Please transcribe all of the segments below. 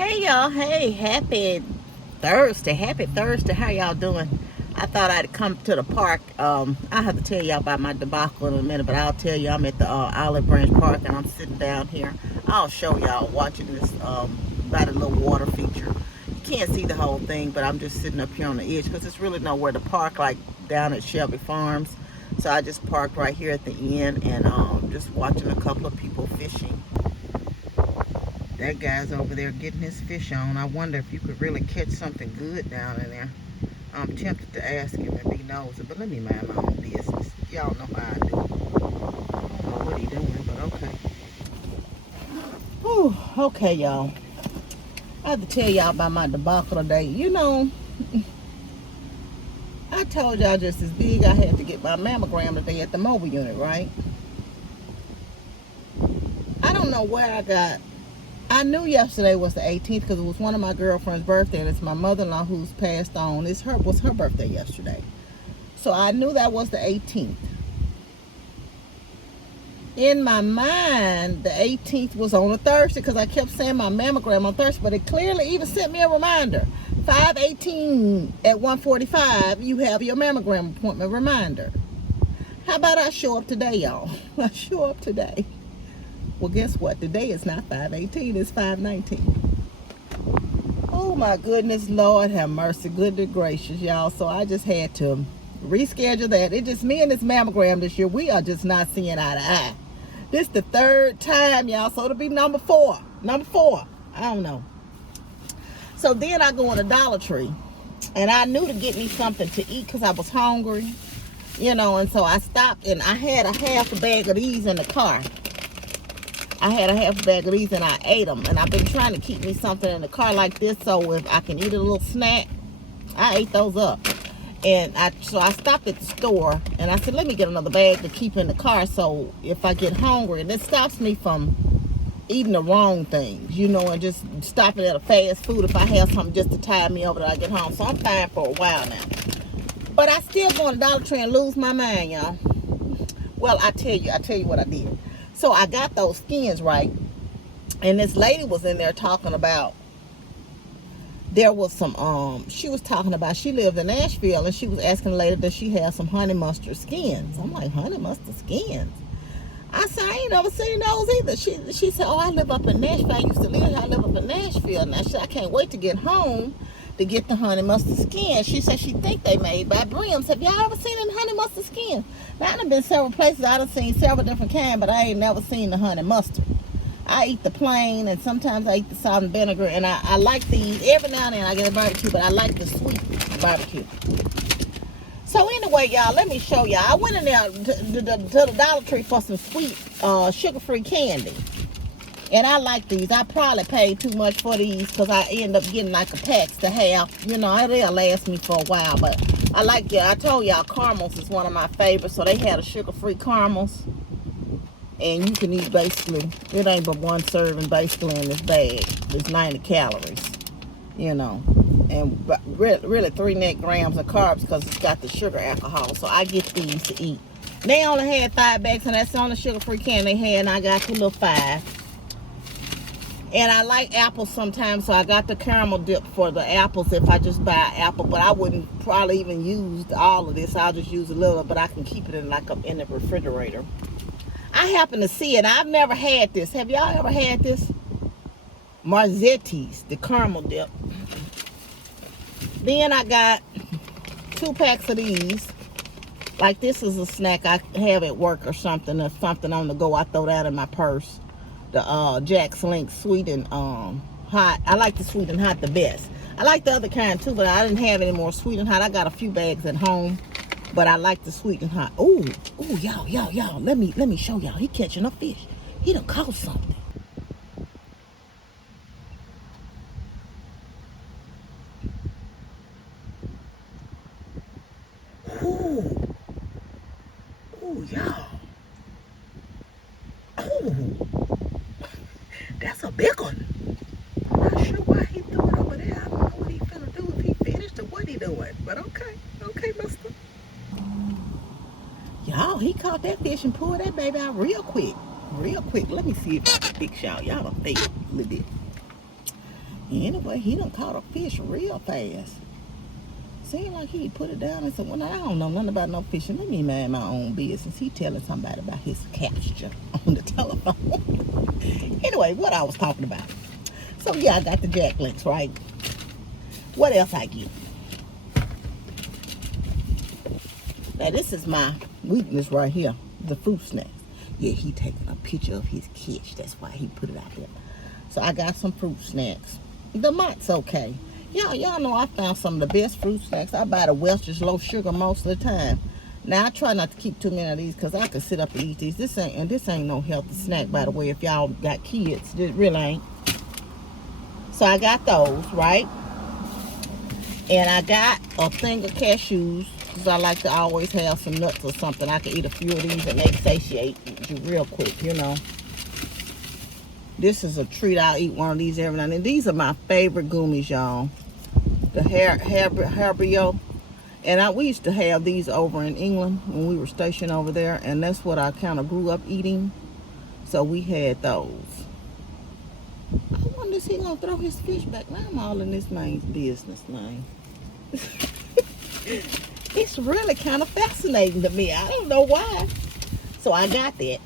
Hey y'all, hey, happy Thursday. Happy Thursday. How y'all doing? I thought I'd come to the park. I have to tell y'all about my debacle in a minute, but I'll tell you I'm at the Olive Branch Park and I'm sitting down here. I'll show y'all watching this by the little water feature. You can't see the whole thing, but I'm just sitting up here on the edge because there's really nowhere to park like down at Shelby Farms. So I just parked right here at the end and just watching a couple of people fishing. That guy's over there getting his fish on. I wonder if you could really catch something good down in there. I'm tempted to ask him if he knows it, but let me mind my own business. Y'all know how I do. I don't know what he's doing, but okay. Whew, okay, y'all. I have to tell y'all about my debacle today. You know, I told y'all just as big I had to get my mammogram today at the mobile unit, right? I don't know where I knew yesterday was the 18th because it was one of my girlfriend's birthday, and it's my mother-in-law who's passed on. It was her birthday yesterday. So I knew that was the 18th. In my mind, the 18th was on a Thursday because I kept saying my mammogram on Thursday, but it clearly even sent me a reminder. 5/18 at 1:45, you have your mammogram appointment reminder. How about I show up today, y'all? I show up today. Well, guess what? Today is not 5/18, it's 5/19. Oh my goodness, Lord have mercy, goodness gracious, y'all. So I just had to reschedule that. It just me and this mammogram this year, we are just not seeing eye to eye. This the third time, y'all, so it'll be number four. I don't know. So then I go in the Dollar Tree, and I knew to get me something to eat because I was hungry, you know, and so I stopped, and I had a half a bag of these in the car. I had a half bag of these and I ate them. And I've been trying to keep me something in the car like this so if I can eat a little snack. I ate those up. And so I stopped at the store and I said, let me get another bag to keep in the car so if I get hungry. And it stops me from eating the wrong things, you know, and just stopping at a fast food if I have something just to tide me over till I get home. So I'm fine for a while now. But I still go to Dollar Tree and lose my mind, y'all. Well, I tell you what I did. So I got those skins, right? And this lady was in there talking about, there was some, she was talking about, she lived in Nashville, and she was asking the lady, does she have some honey mustard skins? I'm like, honey mustard skins? I said, I ain't never seen those either. She said, oh, I live up in Nashville. I used to live here. I live up in Nashville. And I said, I can't wait to get home to get the honey mustard skins. She said she think they made by Brim's. Have y'all ever seen any honey mustard skins? Now, I've been several places. I've seen several different kinds, but I ain't never seen the honey mustard. I eat the plain, and sometimes I eat the salt and vinegar, and I like these. Every now and then I get a barbecue, but I like the sweet barbecue. So anyway, y'all, let me show y'all. I went in there to the Dollar Tree for some sweet sugar-free candy. And I like these. I probably paid too much for these because I end up getting like a pack to have. You know, they'll last me for a while. But I like, I told y'all caramels is one of my favorites. So they had a sugar-free caramels. And you can eat basically, it ain't but one serving basically in this bag. It's 90 calories, you know. And really 3 net grams of carbs because it's got the sugar alcohol. So I get these to eat. They only had 5 bags, and that's the only sugar-free candy they had. And I got the little 5. And I like apples sometimes, so I got the caramel dip for the apples if I just buy an apple. But I wouldn't probably even use all of this. I'll just use a little, but I can keep it in in the refrigerator. I happen to see it. I've never had this. Have y'all ever had this? Marzetti's, the caramel dip. Then I got 2 packs of these. Like this is a snack I have at work or something, or something on the go. I throw that in my purse. The Jack's Link sweet and hot. I like the sweet and hot the best. I like the other kind too, but I didn't have any more sweet and hot. I got a few bags at home, but I like the sweet and hot. Ooh, y'all. Let me show y'all. He catching a fish. He done caught something. Ooh, y'all. Ooh. That's a big one. I'm not sure why he threw it over there. I don't know what he finna do, if he finished or what he doing. But okay, mister. Y'all, he caught that fish and pulled that baby out real quick. Let me see if I can fix y'all. Y'all don't think a little bit. Anyway, he done caught a fish real fast. Seemed like he put it down and said, well, I don't know nothing about no fishing. Let me mind my own business. He telling somebody about his capture on the telephone. Anyway, what I was talking about. So, yeah, I got the Jack Links, right? What else I get? Now, this is my weakness right here. The fruit snacks. Yeah, he taking a picture of his catch. That's why he put it out there. So, I got some fruit snacks. The Mott's okay. Y'all know I found some of the best fruit snacks. I buy the Welch's low sugar most of the time. Now I try not to keep too many of these because I could sit up and eat these. This ain't no healthy snack, by the way. If y'all got kids, this really ain't. So I got those, right? And I got a thing of cashews because I like to always have some nuts or something. I can eat a few of these and they satiate you real quick, you know. This is a treat. I'll eat one of these every now and then. These are my favorite gummies, y'all. The Haribo. And we used to have these over in England when we were stationed over there. And that's what I kind of grew up eating. So we had those. I wonder if he's going to throw his fish back. Now I'm all in this man's business, man. It's really kind of fascinating to me. I don't know why. So I got that.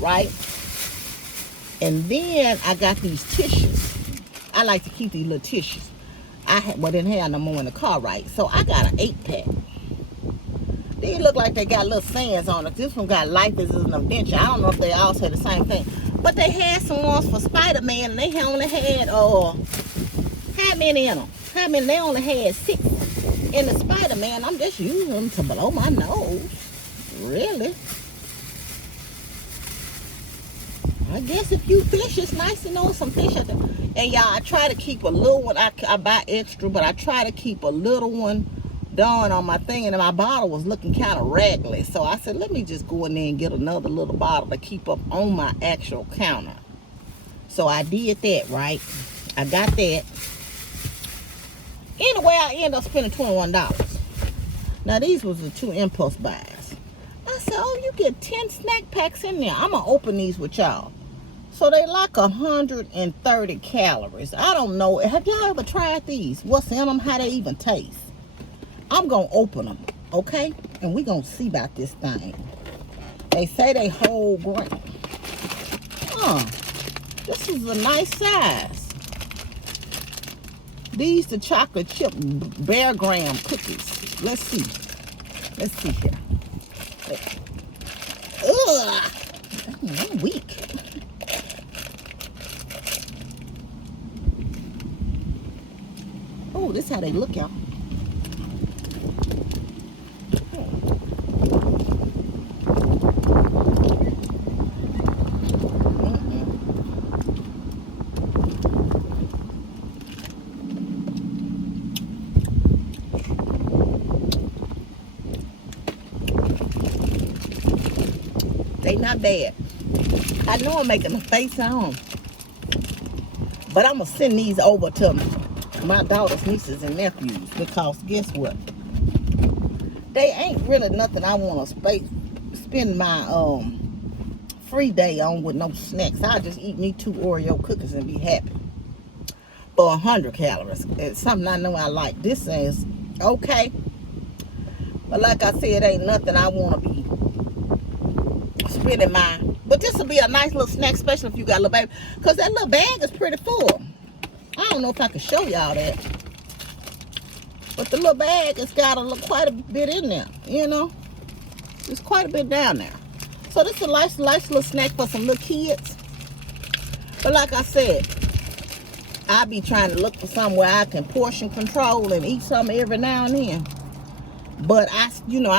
Right? And then I got these tissues. I like to keep these little tissues. Didn't have no more in the car, right? So I got an 8-pack. These look like they got little sayings on it. This one got life is an adventure. I don't know if they all say the same thing. But they had some ones for Spider-Man, and they only had, how many in them? They only had 6 in the Spider-Man. I'm just using them to blow my nose. Really? I guess if you fish, it's nice to know some fish out there. And y'all, I try to keep a little one. I buy extra, but I try to keep a little one done on my thing. And my bottle was looking kind of raggedy. So I said, let me just go in there and get another little bottle to keep up on my actual counter. So I did that, right? I got that. Anyway, I ended up spending $21. Now, these was the 2 impulse buys. I said, oh, you get 10 snack packs in there. I'm going to open these with y'all. So they like 130 calories. I don't know. Have y'all ever tried these? What's in them? How they even taste? I'm going to open them, okay? And we going to see about this thing. They say they whole grain. This is a nice size. These the chocolate chip Bear Graham cookies. Let's see. Let's see here. Ugh. I'm weak. Oh, this is how they look, y'all. They not bad. I know I'm making a face on, but I'm gonna send these over to my daughter's nieces and nephews because guess what? They ain't really nothing I want to spend my free day on with no snacks. I'll just eat me 2 Oreo cookies and be happy. For 100 calories. It's something I know I like. This is okay. But like I said, ain't nothing I want to be spending mine. But this will be a nice little snack, especially if you got a little baby. Because that little bag is pretty full. I don't know if I can show y'all that. But the little bag has got quite a bit in there, you know. There's quite a bit down there. So this is a nice little snack for some little kids. But like I said, I be trying to look for somewhere I can portion control and eat something every now and then. But I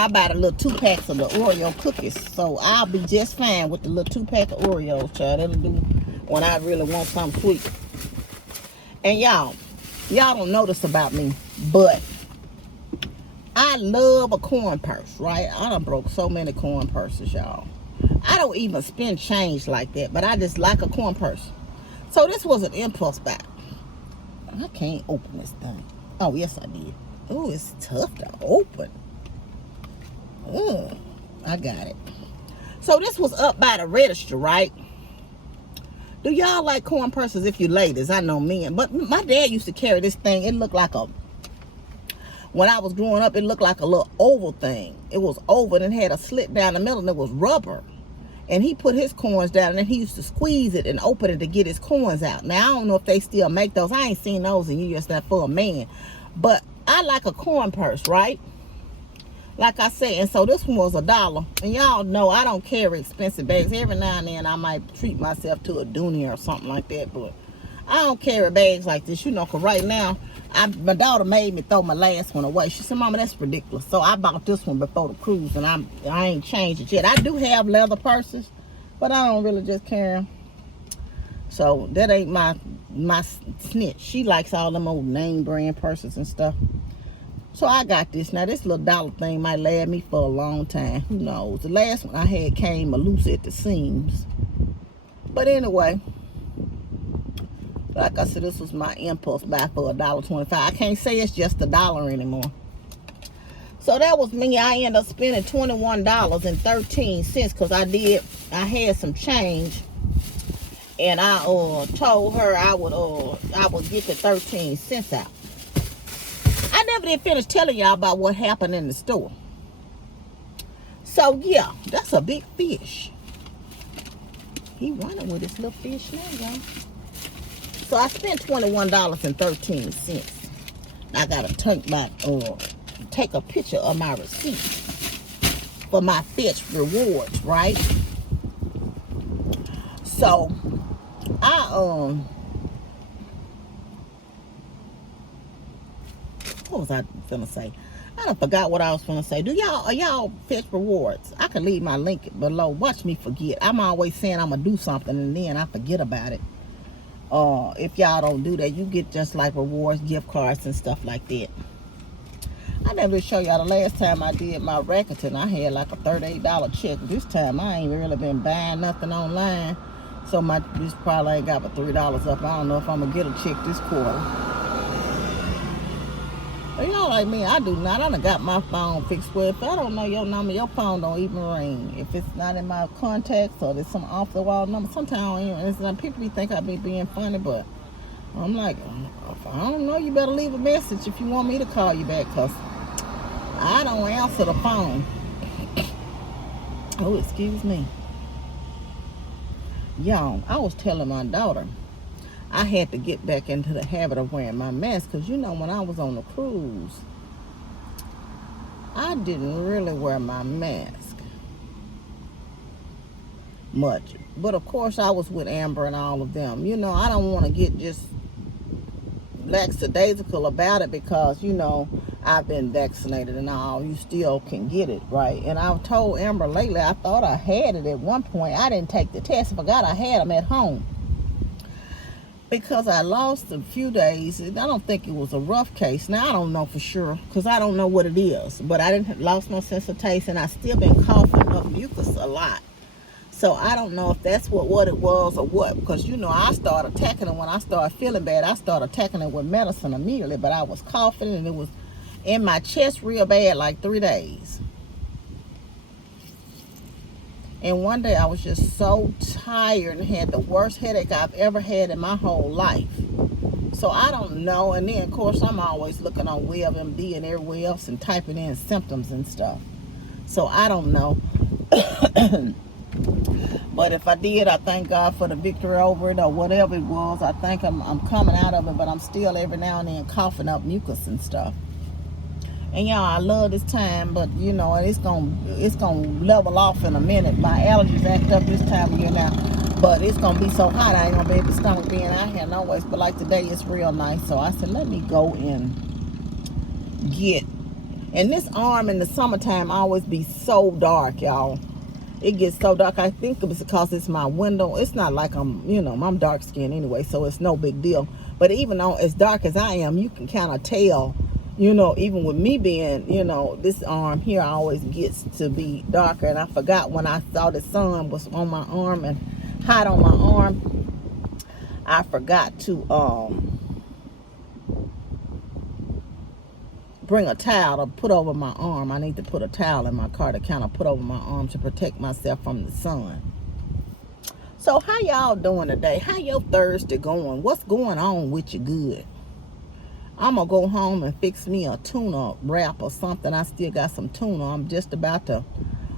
buy the little 2 packs of the Oreo cookies. So I'll be just fine with the little 2 pack of Oreos, child. That'll do when I really want something sweet. And y'all don't know this about me, but I love a coin purse, right? I done broke so many coin purses, y'all. I don't even spend change like that, but I just like a coin purse. So this was an impulse buy. I can't open this thing. Oh, yes, I did. Oh, it's tough to open. I got it. So this was up by the register, right? Do y'all like corn purses? If you ladies, I know men. But my dad used to carry this thing. It looked like a, when I was growing up, it looked like a little oval thing. It was oval and it had a slit down the middle and it was rubber. And he put his corns down and then he used to squeeze it and open it to get his corns out. Now, I don't know if they still make those. I ain't seen those in years. That's for a man. But I like a corn purse, right? Like I said, and so this one was $1. And y'all know I don't carry expensive bags. Every now and then I might treat myself to a Dooney or something like that. But I don't carry bags like this, you know, because right now, my daughter made me throw my last one away. She said, Mama, that's ridiculous. So I bought this one before the cruise, and I ain't changed it yet. I do have leather purses, but I don't really just carry them. So that ain't my snitch. She likes all them old name brand purses and stuff. So I got this. Now, this little dollar thing might last me for a long time. Who knows? The last one I had came loose at the seams. But anyway, like I said, this was my impulse buy for $1.25. I can't say it's just $1 anymore. So that was me. I ended up spending $21.13 because I had some change. And I told her I would get the 13 cents out. I never did finish telling y'all about what happened in the store. So yeah, that's a big fish. He running with his little fish now, y'all. So I spent $21.13. I gotta take a picture of my receipt for my Fetch rewards, right? So what was I finna say? I done forgot what I was finna say. Are y'all Fetch rewards? I can leave my link below. Watch me forget. I'm always saying I'm gonna do something and then I forget about it. If y'all don't do that, you get just like rewards, gift cards and stuff like that. I never show y'all the last time I did my Rakuten. I had like a $38 check. This time I ain't really been buying nothing online. So this probably ain't got but $3 up. I don't know if I'm gonna get a check this quarter. But y'all like me, I do not. I done got my phone fixed. Well, if I don't know your number, your phone don't even ring. If it's not in my contacts or there's some off the wall number, sometimes I don't even, it's like people think I be being funny, but I'm like, if I don't know, you better leave a message if you want me to call you back, because I don't answer the phone. Oh, excuse me. Y'all, I was telling my daughter I had to get back into the habit of wearing my mask, because you know, when I was on the cruise, I didn't really wear my mask much. But of course, I was with Amber and all of them. You know, I don't want to get just lackadaisical about it, because you know, I've been vaccinated and all. You still can get it, right? And I've told Amber lately, I thought I had it at one point. I didn't take the test. I forgot I had them at home, because I lost a few days. I don't think it was a rough case. Now, I don't know for sure, because I don't know what it is. But I didn't lost no sense of taste, and I still been coughing up mucus a lot. So I don't know if that's what it was or what, because you know, I started attacking it when I started feeling bad. I started attacking it with medicine immediately, but I was coughing and it was in my chest real bad, like 3 days. And one day I was just so tired and had the worst headache I've ever had in my whole life. So I don't know. And then, of course, I'm always looking on WebMD and everywhere else and typing in symptoms and stuff. So I don't know. But if I did, I thank God for the victory over it, or whatever it was. I think I'm coming out of it, but I'm still every now and then coughing up mucus and stuff. And y'all, I love this time, but you know, it's gonna level off in a minute. My allergies act up this time of year now, but it's gonna be so hot I ain't gonna be able to stomach being out here no ways. But like today, it's real nice, so I said let me go and get. And this arm in the summertime always be so dark, y'all. It gets so dark. I think it's because it's my window. It's not like I'm dark skinned anyway, so it's no big deal. But even though as dark as I am, you can kind of tell. You know, even with me being, this arm here always gets to be darker. And I forgot when I saw the sun was on my arm and hot on my arm, I forgot to bring a towel to put over my arm. I need to put a towel in my car to kind of put over my arm to protect myself from the sun. So how y'all doing today? How your Thursday going? What's going on with you good? I'm gonna go home and fix me a tuna wrap or something. I still got some tuna. I'm just about to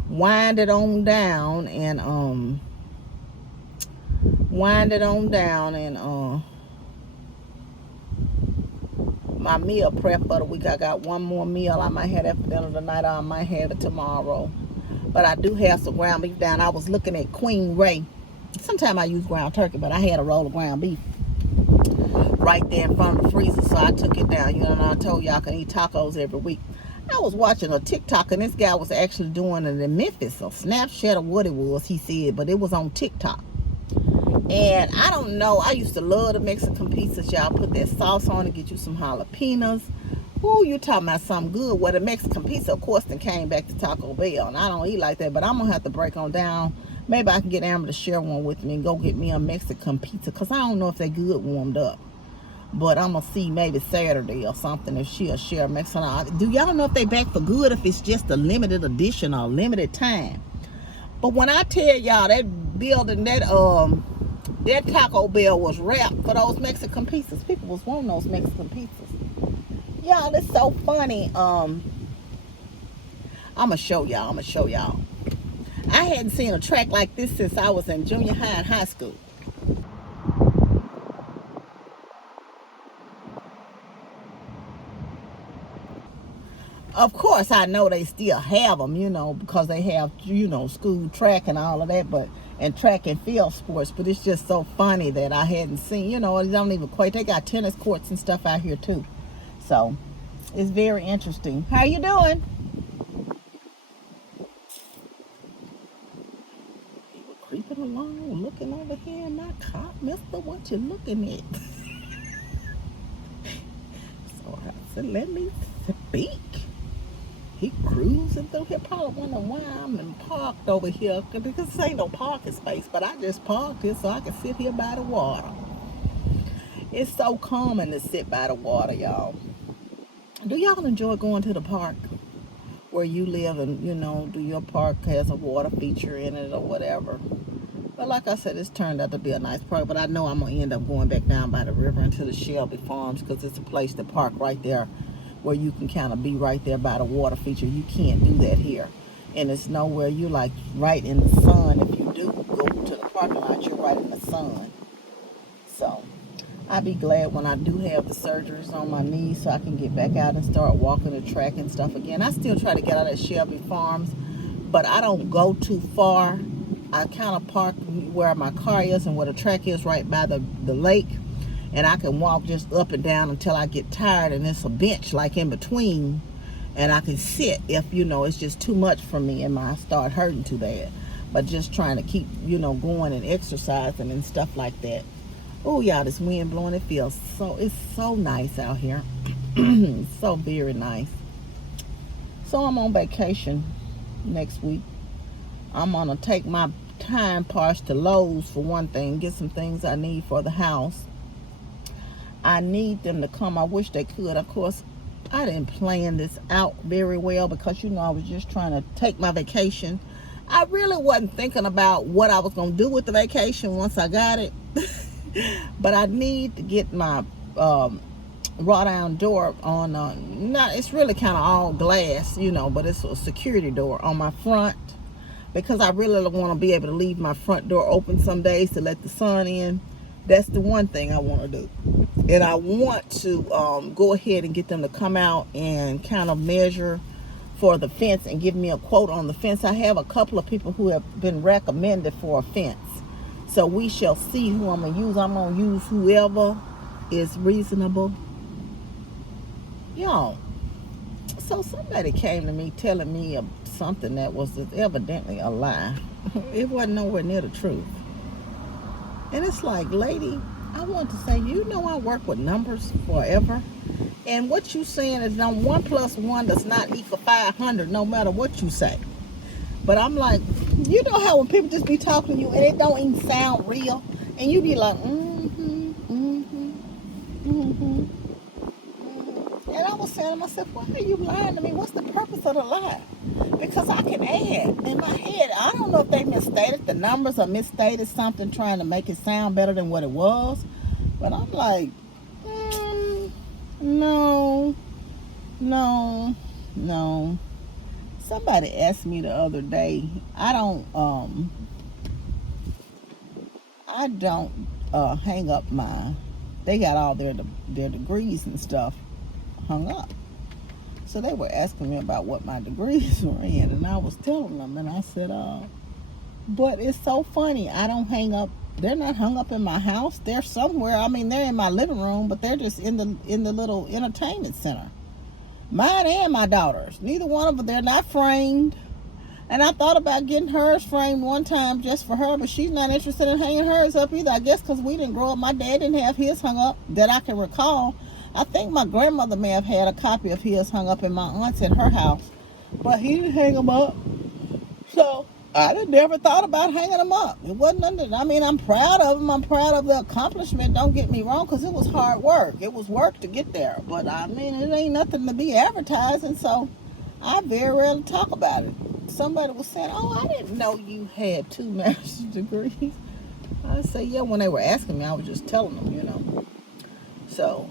wind it on down and my meal prep for the week. I got one more meal. I might have that for dinner tonight, or I might have it tomorrow. But I do have some ground beef down. I was looking at Queen Ray. Sometimes I use ground turkey, but I had a roll of ground beef right there in front of the freezer, so I took it down. You know, I told you I can eat tacos every week. I was watching a TikTok, and this guy was actually doing it in Memphis, a Snapchat or what it was, he said, but it was on TikTok. And I don't know, I used to love the Mexican pizzas. Y'all put that sauce on it, get you some jalapenos. Ooh, you talking about something good. Well, the Mexican pizza, of course, then came back to Taco Bell, and I don't eat like that, but I'm gonna have to break on down. Maybe I can get Amber to share one with me and go get me a Mexican pizza, because I don't know if they good warmed up. But I'm gonna see maybe Saturday or something if she'll share Mexican. Do y'all know if they back for good, if it's just a limited edition or limited time? But when I tell y'all that building, that Taco Bell was wrapped for those Mexican pizzas. People was wanting those Mexican pizzas. Y'all, it's so funny. I'ma show y'all. I hadn't seen a track like this since I was in junior high and high school. Of course, I know they still have them, you know, because they have, you know, school track and all of that, and track and field sports. But it's just so funny that I hadn't seen, you know, it don't even quite. They got tennis courts and stuff out here too. So it's very interesting. How you doing? You were creeping along, looking over here in my car, mister. What you looking at? So I said, let me speak. He cruising through here, probably wondering why I'm parked over here, because this ain't no parking space, but I just parked here so I can sit here by the water. It's so calming to sit by the water, y'all. Do y'all enjoy going to the park where you live, and, you know, do your park has a water feature in it or whatever? But like I said, it's turned out to be a nice park, but I know I'm going to end up going back down by the river into the Shelby Farms, because it's a place to park right there where you can kind of be right there by the water feature. You can't do that here. And it's nowhere. You're like right in the sun. If you do go to the parking lot, you're right in the sun. So I'll be glad when I do have the surgeries on my knees so I can get back out and start walking the track and stuff again. I still try to get out at Shelby Farms, but I don't go too far. I kind of park where my car is and where the track is, right by the lake. And I can walk just up and down until I get tired, and it's a bench like in between, and I can sit if, you know, it's just too much for me and I start hurting too bad. But just trying to keep, you know, going and exercising and stuff like that. Oh, y'all, this wind blowing, it's so nice out here. So very nice. So I'm on vacation next week. I'm gonna take my time parts to Lowe's for one thing, get some things I need for the house. I need them to come. I wish they could. Of course, I didn't plan this out very well, because, you know, I was just trying to take my vacation. I really wasn't thinking about what I was going to do with the vacation once I got it. But I need to get my wrought iron door on. It's really kind of all glass, you know, but it's a security door on my front, because I really want to be able to leave my front door open some days to let the sun in. That's the one thing I want to do. And I want to go ahead and get them to come out and kind of measure for the fence and give me a quote on the fence. I have a couple of people who have been recommended for a fence. So we shall see who I'm going to use. I'm going to use whoever is reasonable. Y'all, so somebody came to me telling me something that was evidently a lie. It wasn't nowhere near the truth. And it's like, lady, I want to say, you know, I work with numbers forever. And what you saying is, now 1 + 1 does not equal 500, no matter what you say. But I'm like, you know how when people just be talking to you and it don't even sound real, and you be like, and I was was saying to myself, why are you lying to me? What's the purpose of the lie? Because I can add in my head. I don't know if they misstated the numbers or misstated something trying to make it sound better than what it was. But I'm like, no. Somebody asked me the other day, I don't hang up they got all their degrees and stuff hung up. So they were asking me about what my degrees were in, and I was telling them, and I said, but it's so funny, I don't hang up, they're not hung up in my house, they're somewhere. I mean, they're in my living room, but they're just in the little entertainment center. Mine and my daughter's, neither one of them, they're not framed. And I thought about getting hers framed one time just for her, but she's not interested in hanging hers up either. I guess because we didn't grow up. My dad didn't have his hung up that I can recall. I think my grandmother may have had a copy of his hung up in my aunt's at her house, but he didn't hang them up. So I never thought about hanging them up. It wasn't I mean, I'm proud of them. I'm proud of the accomplishment. Don't get me wrong, because it was hard work. It was work to get there. But I mean, it ain't nothing to be advertising, so I very rarely talk about it. Somebody was saying, oh, I didn't know you had 2 master's degrees. I say, yeah, when they were asking me, I was just telling them, So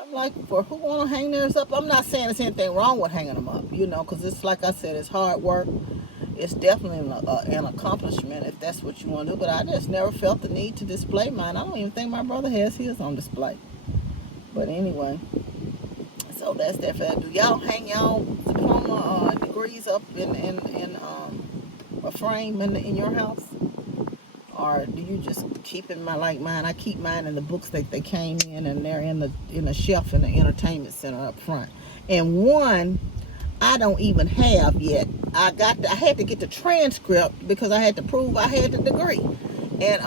I'm like, for who want to hang theirs up? I'm not saying there's anything wrong with hanging them up, because it's like I said, it's hard work. It's definitely an accomplishment if that's what you want to do. But I just never felt the need to display mine. I don't even think my brother has his on display. But anyway. So that's that for that. Do y'all hang y'all diploma degrees up in a frame in your house, or do you just keep in like mine? I keep mine in the books that they came in, and they're in the shelf in the entertainment center up front. And one I don't even have yet. I had to get the transcript because I had to prove I had the degree. And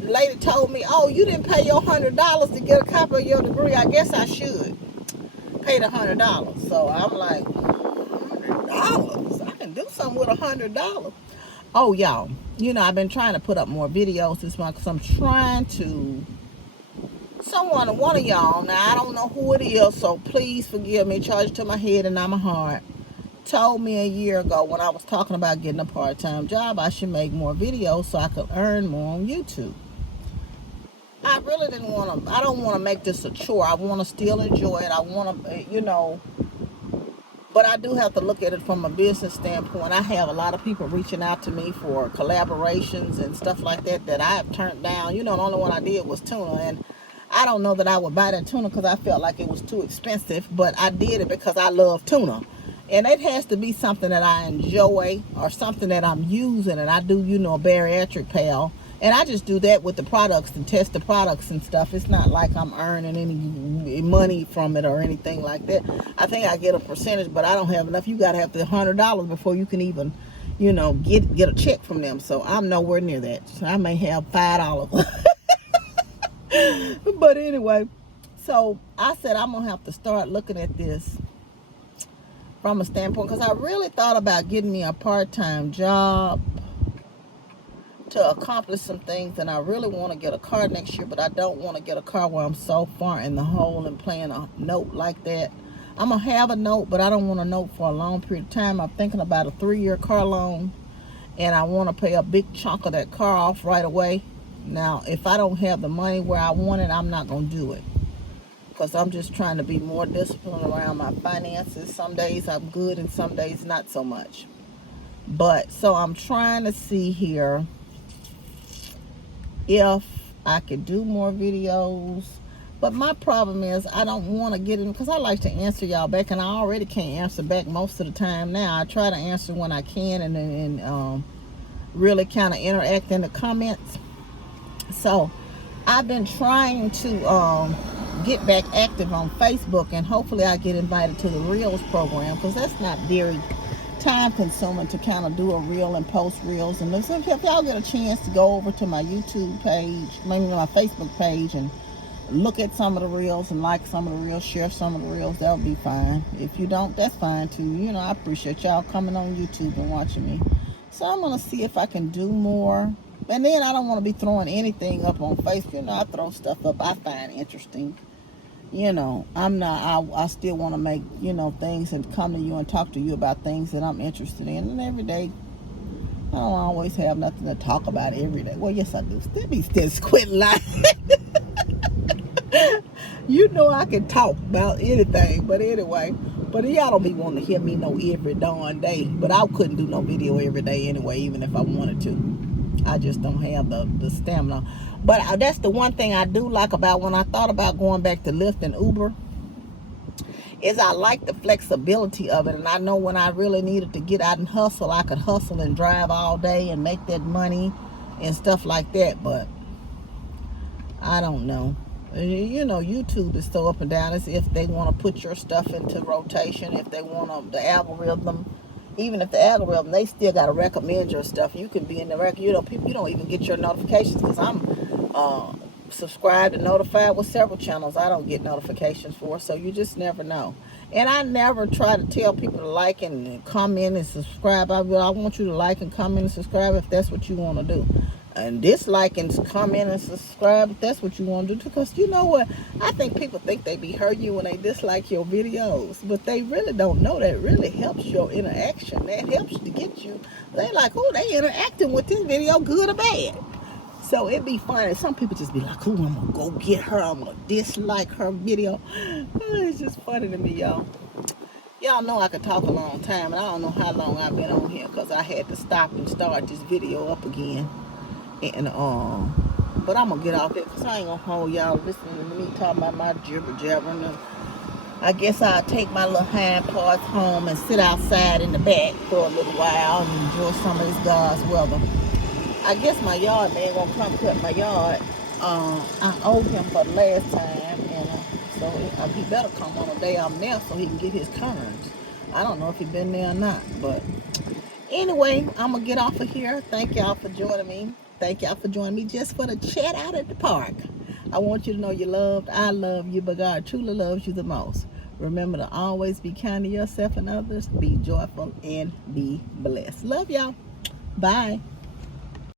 the lady told me, "Oh, you didn't pay your $100 to get a copy of your degree. I guess I should pay the $100." So I'm like, $100? I can do something with $100. Oh, y'all, I've been trying to put up more videos this month because I'm trying to. One of y'all, now I don't know who it is, so please forgive me, charge it to my head and not my heart, told me a year ago when I was talking about getting a part-time job, I should make more videos so I could earn more on YouTube. I really I don't want to make this a chore. I want to still enjoy it. I want to, but I do have to look at it from a business standpoint. I have a lot of people reaching out to me for collaborations and stuff like that I have turned down. The only one I did was tuna, and I don't know that I would buy that tuna because I felt like it was too expensive, but I did it because I love tuna. And it has to be something that I enjoy or something that I'm using, and I do, a bariatric pal. And I just do that with the products and test the products and stuff. It's not like I'm earning any money from it or anything like that. I think I get a percentage, but I don't have enough. You got to have the $100 before you can even, get a check from them. So I'm nowhere near that. So I may have $5. But anyway, so I said I'm going to have to start looking at this from a standpoint, because I really thought about getting me a part-time job to accomplish some things, and I really want to get a car next year, but I don't want to get a car where I'm so far in the hole and playing a note like that. I'm going to have a note, but I don't want a note for a long period of time. I'm thinking about a 3-year car loan, and I want to pay a big chunk of that car off right away. Now, if I don't have the money where I want it, I'm not going to do it, because I'm just trying to be more disciplined around my finances. Some days I'm good and some days not so much. But so I'm trying to see here if I could do more videos. But my problem is I don't want to get in, because I like to answer y'all back, and I already can't answer back most of the time now. I try to answer when I can and really kind of interact in the comments. So I've been trying to get back active on Facebook, and hopefully I get invited to the Reels program, because that's not very time consuming to kind of do a reel and post reels. And if y'all get a chance to go over to my YouTube page, maybe my Facebook page, and look at some of the reels and like some of the reels, share some of the reels, that'll be fine. If you don't, that's fine too. I appreciate y'all coming on YouTube and watching me. So I'm gonna see if I can do more. And then I don't want to be throwing anything up on Facebook. I throw stuff up I find interesting. you know, I'm not, I still want to make, you know, things and come to you and talk to you about things that I'm interested in. And every day, I don't always have nothing to talk about every day. Well, yes, I do. Still quit lying. You know I can talk about anything, but anyway. But y'all don't be wanting to hear me no every darn day. But I couldn't do no video every day anyway, even if I wanted to. I just don't have the stamina. But that's the one thing I do like about when I thought about going back to Lyft and Uber, is I like the flexibility of it. And I know when I really needed to get out and hustle, I could hustle and drive all day and make that money and stuff like that. But I don't know. You know, YouTube is so up and down. As if they want to put your stuff into rotation, if they want the algorithm, even if the algorithm, they still got to recommend your stuff. You can be in the record. You know, people, you don't even get your notifications, because I'm subscribed and notified with several channels I don't get notifications for. So you just never know. And I never try to tell people to like and comment and subscribe. I want you to like and comment and subscribe if that's what you want to do. And dislike and comment and subscribe if that's what you want to do. Because you know what? I think people think they be hurting you when they dislike your videos. But they really don't know that really helps your interaction. That helps to get you. They like, oh, they interacting with this video, good or bad. So it'd be funny. Some people just be like, oh, I'm going to go get her. I'm going to dislike her video. It's just funny to me, y'all. Y'all know I could talk a long time. And I don't know how long I've been on here, because I had to stop and start this video up again. And but I'm gonna get off it, because I ain't gonna hold y'all listening to me talking about my jibber jabbering. I guess I'll take my little hind parts home and sit outside in the back for a little while and enjoy some of this God's weather. I guess my yard man gonna come cut my yard. I owed him for the last time, and so he better come on the day I'm there so he can get his currents. I don't know if he been there or not, but anyway, I'm gonna get off of here. Thank y'all for joining me. Thank y'all for joining me just for the chat out at the park. I want you to know you're loved. I love you, but God truly loves you the most. Remember to always be kind to yourself and others. Be joyful and be blessed. Love y'all. Bye.